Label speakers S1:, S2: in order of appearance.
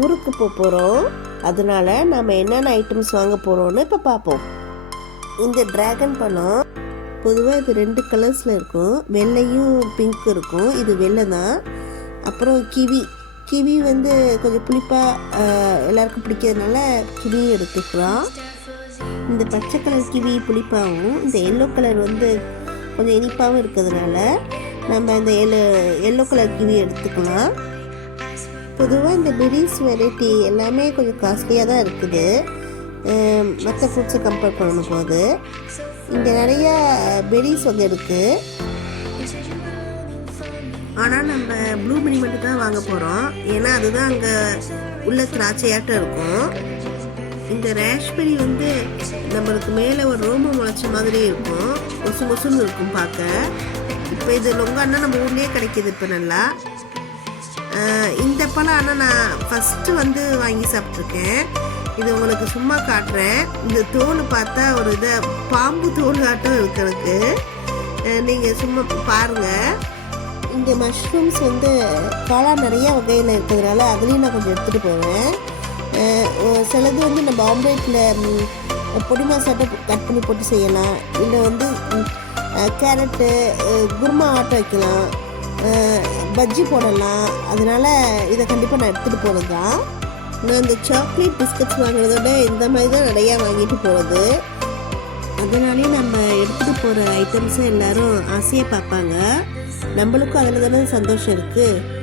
S1: ஊருக்கு போக போகிறோம் அதனால நம்ம என்னென்ன ஐட்டம்ஸ் வாங்க போகிறோம்னு இப்போ பார்ப்போம் இந்த ட்ராகன் பழம் பொதுவாக இது ரெண்டு கலர்ஸில் இருக்கும். வெள்ளையும் பிங்க் இருக்கும். இது வெள்ளை தான். அப்புறம் கிவி. கிவி வந்து கொஞ்சம் புளிப்பாக எல்லாருக்கும் பிடிக்கிறதுனால கிவி எடுத்துக்கலாம். இந்த பச்சை கலர் கிவி புளிப்பாகவும் இந்த எல்லோ கலர் வந்து கொஞ்சம் இனிப்பாகவும் இருக்கிறதுனால நம்ம இந்த எல்லோ எல்லோ கலர் கிவி எடுத்துக்கலாம். பொதுவாக இந்த பெரிஸ் வெரைட்டி எல்லாமே கொஞ்சம் காஸ்ட்லியாக தான் இருக்குது. மற்ற ஃப்ரூட்ஸை கம்பேர் பண்ணும்போது. இங்கே நிறையா பெரிஸ் வந்து இருக்குது ஆனால் நம்ம ப்ளூபெரி மட்டும் தான் வாங்க போகிறோம் ஏன்னா அதுதான் அங்கே உள்ள திராட்சையாட்டம் இருக்கும். இந்த ரேஷ்பெரி வந்து நம்மளுக்கு மேலே ஒரு ரோம முளைச்ச மாதிரி இருக்கும். கொசு கொசுன்னு இருக்கும் பார்க்க. இப்போ இது லொங்கான்னா நம்ம ஊர்லேயே கிடைக்கிது இப்போ நல்லா. இந்த பழம் ஆனால் நான் ஃபஸ்ட்டு வந்து வாங்கி சாப்பிட்ருக்கேன். இது உங்களுக்கு சும்மா காட்டுறேன். இந்த தோல் பார்த்தா ஒரு இதை பாம்பு தோல் ஆட்டம் இருக்கிறதுக்கு எனக்கு. நீங்கள் சும்மா பாருங்கள் இந்த மஷ்ரூம்ஸ் வந்து காளான் நிறைய வகையில் இருக்கிறதுனால அதுலேயும் நான் கொஞ்சம் எடுத்துகிட்டு போவேன். சிலது வந்து நம்ம ஆம்லேட்டில் பொடி மசாட்டை கட் பண்ணி போட்டு செய்யலாம். இல்லை வந்து கேரட்டு குருமா ஆட்டம் வைக்கலாம். பஜ்ஜி போடலாம். அதனால் இதை கண்டிப்பாக நான் எடுத்துகிட்டு போகிறது தான் நான் இந்த சாக்லேட் பிஸ்கட்ஸ் வாங்குறத விட இந்த மாதிரி தான் நிறையா வாங்கிட்டு போகிறது அதனாலே நம்ம எடுத்துகிட்டு போகிற ஐட்டம்ஸை எல்லோரும் ஆசையாக பார்ப்பாங்க. நம்மளுக்கும் அதில் தானே சந்தோஷம் இருக்குது